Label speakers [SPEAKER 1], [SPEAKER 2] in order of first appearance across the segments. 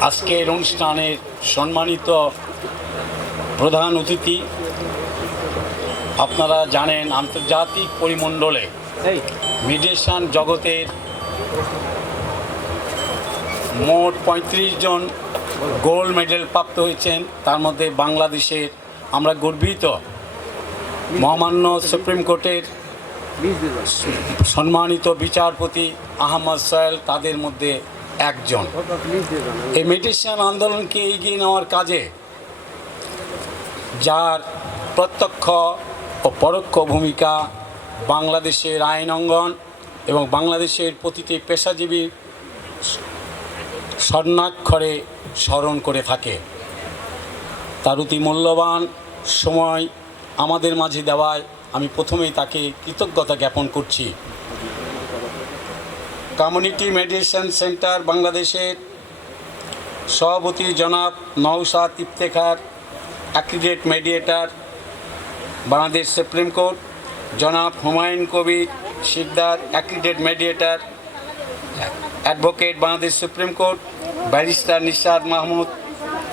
[SPEAKER 1] আজকের অনুষ্ঠানের সম্মানিত প্রধান অতিথি আপনারা জানেন আন্তর্জাতিক পরিমণ্ডলে মিডিয়েশন জগতের মোট পঁয়ত্রিশ জন গোল্ড মেডেল প্রাপ্ত হয়েছেন। তার মধ্যে বাংলাদেশের আমরা গর্বিত মহামান্য সুপ্রিম কোর্টের সম্মানিত বিচারপতি আহমদ সাহেল তাদের মধ্যে একজন। এই মেডিটেশন আন্দোলনকে এগিয়ে নেওয়ার কাজে? যার প্রত্যক্ষ ও পরোক্ষ ভূমিকা বাংলাদেশের আইন অঙ্গন এবং বাংলাদেশের প্রতিটি পেশাজীবী স্বর্ণাক্ষরে স্মরণ করে থাকে। তার অতি মূল্যবান সময় আমাদের মাঝে দেওয়ায় আমি প্রথমেই তাকে কৃতজ্ঞতা জ্ঞাপন করছি। কমিউনিটি মেডিটেশন সেন্টার বাংলাদেশের সভাপতি জনাব Nowshad Iftekhar accredited mediator Bangladesh supreme court জনাব Humayun Kabir Sikder accredited mediator advocate Bangladesh supreme court barrister Nishad Mahmud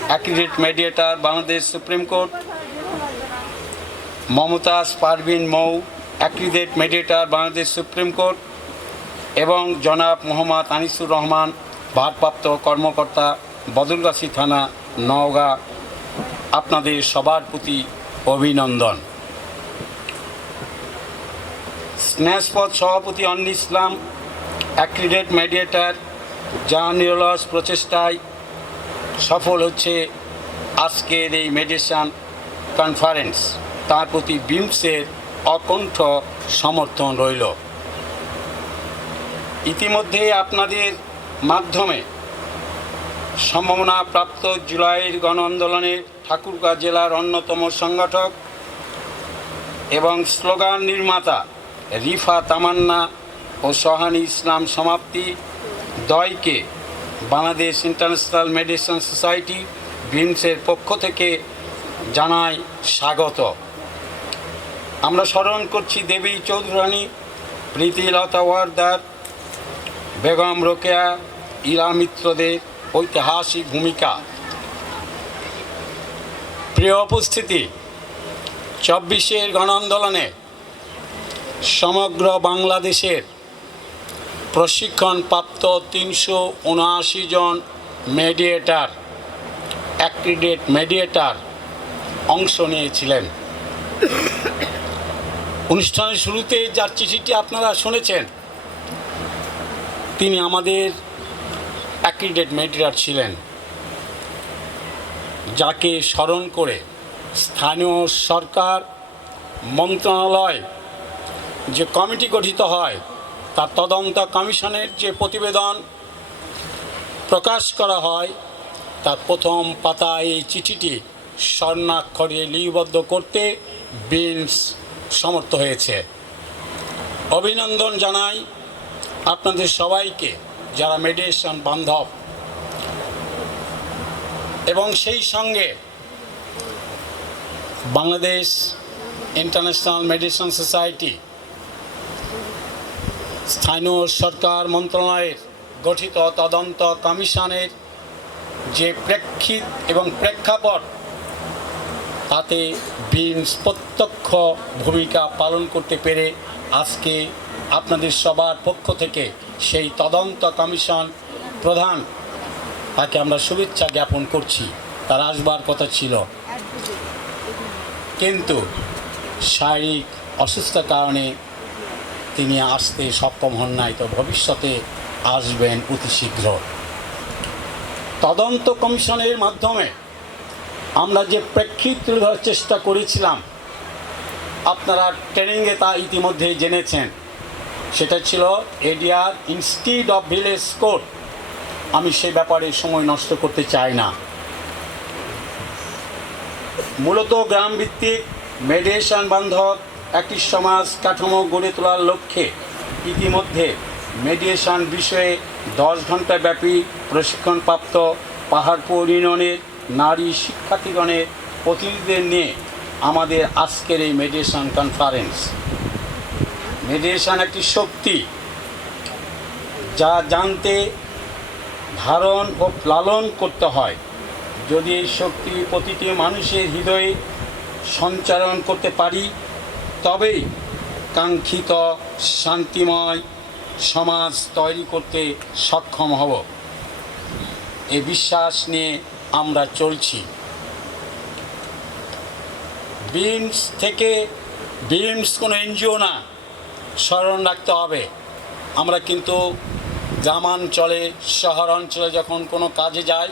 [SPEAKER 1] accredited mediator Bangladesh supreme court Momtaz Parvin Mou accredited mediator Bangladesh supreme court এবং জনাব মোহাম্মদ আনিসুর রহমান, ভারপ্রাপ্ত কর্মকর্তা বদলগাছি থানা, নওগাঁ, আপনাদের সবার প্রতি অভিনন্দন। স্ন্যাসপদ সভাপতি অন্ন ইসলাম, অ্যাক্রিডেট মেডিয়েটার যা প্রচেষ্টায় সফল হচ্ছে আজকের এই মেডিসিন কনফারেন্স তার প্রতি বিমসের অকণ্ঠ সমর্থন রইল। ইতিমধ্যে আপনাদের মাধ্যমে সম্ভাবনাপ্রাপ্ত জুলাইয়ের গণ আন্দোলনের ঠাকুরগাঁ জেলার অন্যতম সংগঠক এবং স্লোগান নির্মাতা রিফা তামান্না ও সহানি ইসলাম সমাপ্তি দয়কে বাংলাদেশ ইন্টারন্যাশনাল মেডিসিন সোসাইটি বিমসের পক্ষ থেকে জানাই স্বাগত। আমরা স্মরণ করছি দেবী চৌধুরানী প্রীতিলতা ওয়ার্দার বেগম রোকেয়া ইরা মিত্রদের ঐতিহাসিক ভূমিকা। প্রিয় উপস্থিতি, চব্বিশের গণ আন্দোলনে সমগ্র বাংলাদেশের প্রশিক্ষণপ্রাপ্ত তিনশো উনআশি জন মেডিয়েটার অ্যাক্রিডেট মেডিয়েটার অংশ নিয়েছিলেন। অনুষ্ঠানের শুরুতে যার চিঠিটি আপনারা শুনেছেন তিনি আমাদের অ্যাক্রিডেট মেডিটার ছিলেন, যাকে স্মরণ করে স্থানীয় সরকার, মন্ত্রণালয় যে কমিটি গঠিত হয়, তার তদন্ত কমিশনের যে প্রতিবেদন প্রকাশ করা হয়, তার প্রথম পাতায় এই চিঠিটি স্বর্ণাক্ষরে লিপিবদ্ধ করতে বিনস সমর্থ হয়েছে। অভিনন্দন জানাই আপনাদের সবাইকে যারা মেডিটেশন বান্ধব এবং সেই সঙ্গে বাংলাদেশ ইন্টারন্যাশনাল মেডিসিন সোসাইটি স্থানীয় সরকার মন্ত্রণালয়ের গঠিত তদন্ত কমিশনের যে প্রেক্ষিত এবং প্রেক্ষাপট, তাতে বিনস প্রত্যক্ষ ভূমিকা পালন করতে পেরে আজকে আপনাদের সবার পক্ষ থেকে সেই তদন্ত কমিশন প্রধান তাকে আমরা শুভেচ্ছা জ্ঞাপন করছি। তার আসবার কথা ছিল। কিন্তু শারীরিক অসুস্থতার কারণে তিনি আসতে সক্ষম হন নাই, তো ভবিষ্যতে আসবেন অতি শীঘ্র। তদন্ত কমিশনের মাধ্যমে আমরা যে প্রেক্ষিত তুলে ধরার চেষ্টা করেছিলাম, আপনারা ট্রেনিংয়ে তা ইতিমধ্যে জেনেছেন। সেটা ছিল ADR institute of village court আমি সে ব্যাপারে সময় নষ্ট করতে চাই না। মূলত গ্রামভিত্তিক মেডিয়েশন বান্ধব একটি সমাজ কাঠামো গড়ে তোলার লক্ষ্যে ইতিমধ্যে মেডিয়েশন বিষয়ে দশ ঘণ্টা ব্যাপী প্রশিক্ষণপ্রাপ্ত পাহাড়পুর ইউনিয়নের নারী শিক্ষার্থীগণের প্রতিনিধিদের নিয়ে আমাদের আজকের এই মেডিয়েশন কনফারেন্স মেডিয়েশন একটি শক্তি যা জানতে ধারণ ও লালন করতে হয়। যদি এই শক্তি প্রতিটি মানুষের হৃদয়ে সঞ্চারণ করতে পারি, তবেই কাঙ্ক্ষিত শান্তিময় সমাজ তৈরি করতে সক্ষম হব। এ বিশ্বাস নিয়ে আমরা চলছি। বিমস থেকে বিমস কোনো এনজিও না। স্মরণ রাখতে হবে। আমরা কিন্তু গ্রামাঞ্চলে শহর অঞ্চলে যখন কোনো কাজে যাই,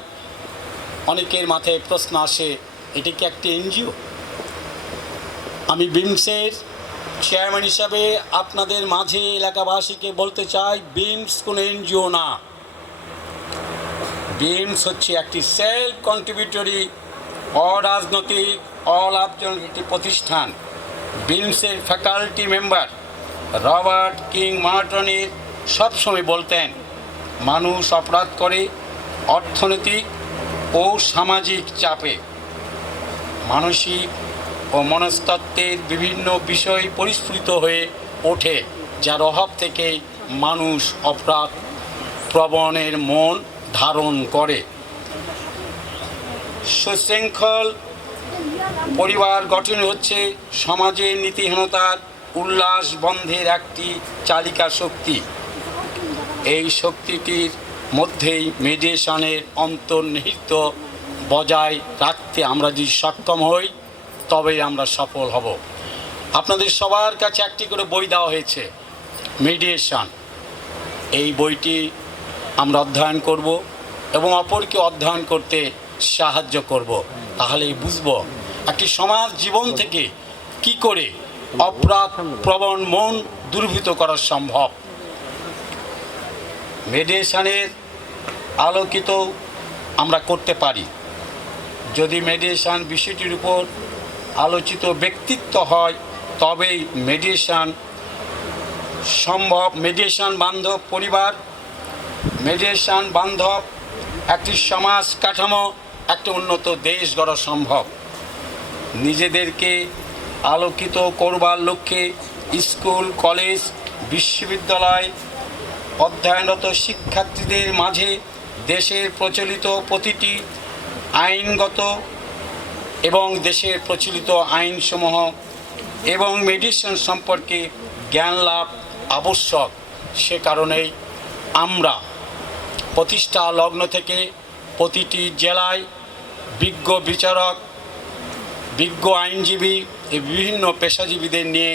[SPEAKER 1] অনেকের মাথায় প্রশ্ন আসে, এটি কি একটি এনজিও? আমি বিমসের চেয়ারম্যান হিসাবে আপনাদের মাঝে এলাকাবাসীকে বলতে চাই, বিমস কোনো এনজিও না। বিমস হচ্ছে একটি সেলফ কন্ট্রিবিউটরি, অরাজনৈতিক, অলাভজনক একটি প্রতিষ্ঠান। বিমসের ফ্যাকাল্টি মেম্বার। রবার্ট কিং মার্টনের সবসময় বলতেন, মানুষ অপরাধ করে অর্থনৈতিক ও সামাজিক চাপে। মানসিক ও মনস্তত্ত্বের বিভিন্ন বিষয় পরিস্ফুটিত হয়ে ওঠে, যার অভাব থেকে মানুষ অপরাধ প্রবণের মন ধারণ করে। সুশৃঙ্খল পরিবার গঠন হচ্ছে সমাজের নীতিহীনতার উল্লাস বন্ধের একটি চালিকা শক্তি। এই শক্তিটির মধ্যেই মেডিয়েশনের অন্তর্নিহিত বজায় রাখতে আমরা যদি সক্ষম হই, তবেই আমরা সফল হব। আপনাদের সবার কাছে একটি করে বই দেওয়া হয়েছে মেডিয়েশন এই বইটি আমরা অধ্যয়ন করব এবং অপরকে অধ্যয়ন করতে সাহায্য করব। তাহলেই বুঝব একটি সমাজ জীবন থেকে কি করে অপরাধ প্রবণ মন দুর্বৃত করা সম্ভব। মেডিয়েশনের আলোকিত আমরা করতে পারি। যদি মেডিয়েশন বিষয়টির উপর আলোচিত ব্যক্তিত্ব হয়, তবেই মেডিয়েশন সম্ভব। মেডিয়েশন বান্ধব পরিবার মেডিয়েশন বান্ধব একটি সমাজ কাঠামো, একটা উন্নত দেশ গড়া সম্ভব। নিজেদেরকে আলোকিত করবার লক্ষ্যে স্কুল, কলেজ, বিশ্ববিদ্যালয়, অধ্যয়নরত শিক্ষার্থীদের মাঝে দেশের প্রচলিত প্রতিটি আইনগত এবং দেশের প্রচলিত আইনসমূহ এবং মেডিসিন সম্পর্কে জ্ঞান লাভ আবশ্যক। সে কারণেই আমরা প্রতিষ্ঠা লগ্ন থেকে প্রতিটি জেলায় বিজ্ঞ বিচারক, বিজ্ঞ আইনজীবী এই বিভিন্ন পেশাজীবীদের নিয়ে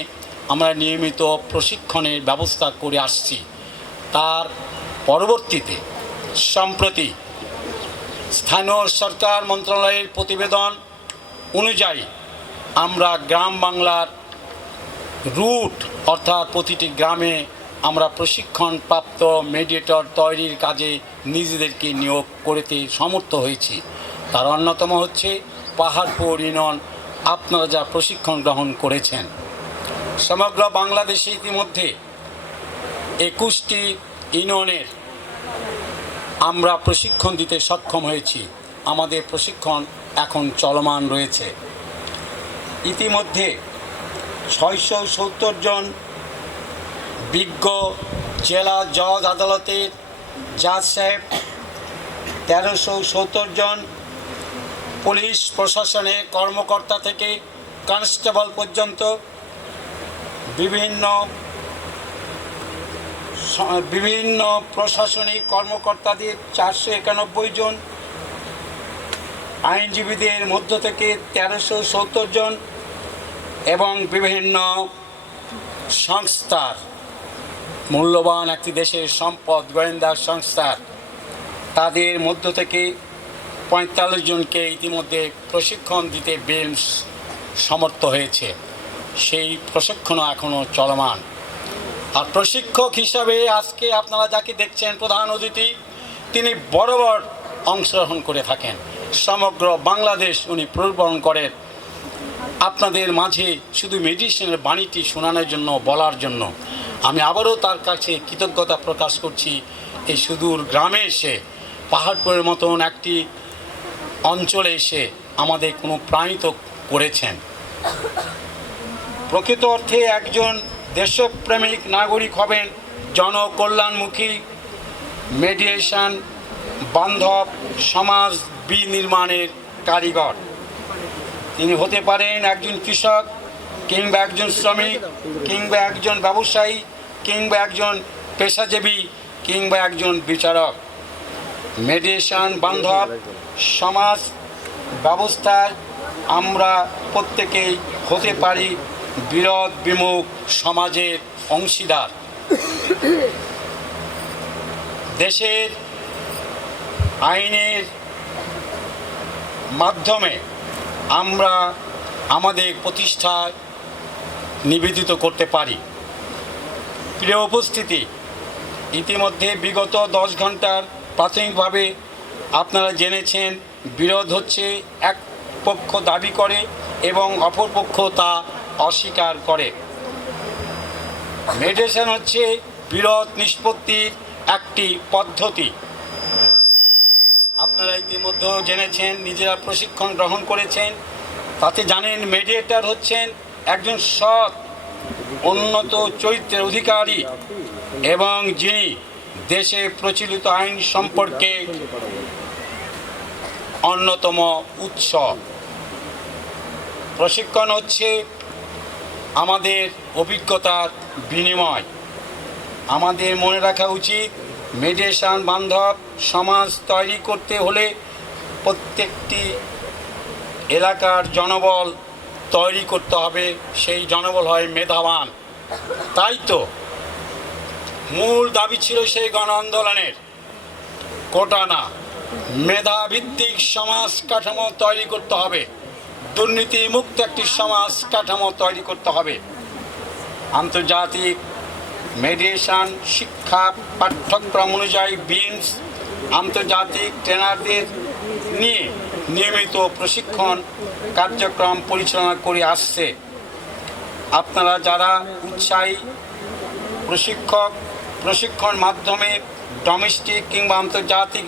[SPEAKER 1] আমরা নিয়মিত প্রশিক্ষণের ব্যবস্থা করে আসছি। তার পরবর্তীতে সম্প্রতি স্থানীয় সরকার মন্ত্রণালয়ের প্রতিবেদন অনুযায়ী আমরা গ্রাম বাংলার রুট অর্থাৎ প্রতিটি গ্রামে আমরা প্রশিক্ষণপ্রাপ্ত মেডিয়েটর তৈরির কাজে নিজেদেরকে নিয়োগ করতে সমর্থ হয়েছি। তার অন্যতম হচ্ছে পাহাড়পুর ইউনিয়ন আপনারা যা প্রশিক্ষণ গ্রহণ করেছেন, সমগ্র বাংলাদেশে ইতিমধ্যে একুশটি ইউনিয়নের আমরা প্রশিক্ষণ দিতে সক্ষম হয়েছি। আমাদের প্রশিক্ষণ এখন চলমান রয়েছে। ইতিমধ্যে ছয়শো সত্তর জন বিজ্ঞ জেলা জজ আদালতের জাজ সাহেব, তেরোশো সত্তর জন পুলিশ প্রশাসনের কর্মকর্তা থেকে কনস্টেবল পর্যন্ত বিভিন্ন বিভিন্ন প্রশাসনিক কর্মকর্তাদের চারশো একানব্বই জন, আইনজীবীদের মধ্য থেকে তেরোশো সত্তর জন এবং বিভিন্ন সংস্থার, মূল্যবান একটি দেশের সম্পদ গোয়েন্দা সংস্থার, তাদের মধ্য থেকে পঁয়তাল্লিশ জনকে ইতিমধ্যে প্রশিক্ষণ দিতে বেঞ্চ সমর্থ হয়েছে। সেই প্রশিক্ষণও এখনও চলমান। আর প্রশিক্ষক হিসাবে আজকে আপনারা যাকে দেখছেন, প্রধান অতিথি, তিনি বরাবর অংশগ্রহণ করে থাকেন। সমগ্র বাংলাদেশ উনি প্রবরণ করেন। আপনাদের মাঝে শুধু মেডিসিনের বাণীটি শোনানোর জন্য, বলার জন্য। আমি আবারও তার কাছে কৃতজ্ঞতা প্রকাশ করছি। এই সুদূর গ্রামে এসে পাহাড়পুরের মতন একটি অঞ্চলে এসে আমাদের কোনো প্রাণিত করেছেন। প্রকৃত অর্থে একজন দেশপ্রেমিক নাগরিক হবেন জনকল্যাণমুখী মেডিয়েশন বান্ধব, সমাজ বিনির্মাণের কারিগর। তিনি হতে পারেন একজন কৃষক কিংবা একজন শ্রমিক কিংবা একজন ব্যবসায়ী কিংবা একজন পেশাজীবী কিংবা একজন বিচারক। মেডিয়েশন বান্ধব সমাজ ব্যবস্থায় আমরা প্রত্যেকেই হতে পারি বিরোধ বিমুখ সমাজের অংশীদার। দেশের আইনের মাধ্যমে আমরা আমাদের প্রতিষ্ঠায় নিবেদিত করতে পারি। প্রিয় উপস্থিতি, ইতিমধ্যে বিগত দশ ঘণ্টার প্রাথমিকভাবে আপনারা জেনেছেন, বিরোধ হচ্ছে, এক পক্ষ দাবি করে এবং অপর পক্ষ তা অস্বীকার করে। মেডিটেশন হচ্ছে বিরোধ নিষ্পত্তির একটি পদ্ধতি। আপনারা ইতিমধ্যেও জেনেছেন, নিজেরা প্রশিক্ষণ গ্রহণ করেছেন। তাতে জানেন মেডিয়েটার হচ্ছেন একজন সৎ, উন্নত চরিত্রের অধিকারী এবং যিনি দেশে প্রচলিত আইন সম্পর্কে অন্যতম উৎস। প্রশিক্ষণ হচ্ছে আমাদের অভিজ্ঞতার বিনিময়। আমাদের মনে রাখা উচিত, মেডিয়েশন বান্ধব সমাজ তৈরি করতে হলে প্রত্যেকটি এলাকার জনবল তৈরি করতে হবে, সেই জনবল হয় মেধাবান। তাই তো? মূল দাবি ছিল সেই গণ আন্দোলনের কোটা না। মেধাভিত্তিক সমাজ কাঠামো তৈরি করতে হবে। দুর্নীতি মুক্ত একটি সমাজ কাঠামো তৈরি করতে হবে। আন্তর্জাতিক মেডিয়েশন, শিক্ষা পাঠ্যক্রম অনুযায়ী বিনস আন্তর্জাতিক ট্রেনারদের নিয়ে নিয়মিত প্রশিক্ষণ, কার্যক্রম পরিচালনা করে আসছে। আপনারা যারা উৎসাহী প্রশিক্ষক প্রশিক্ষণ মাধ্যমে ডোমেস্টিক কিংবা আন্তর্জাতিক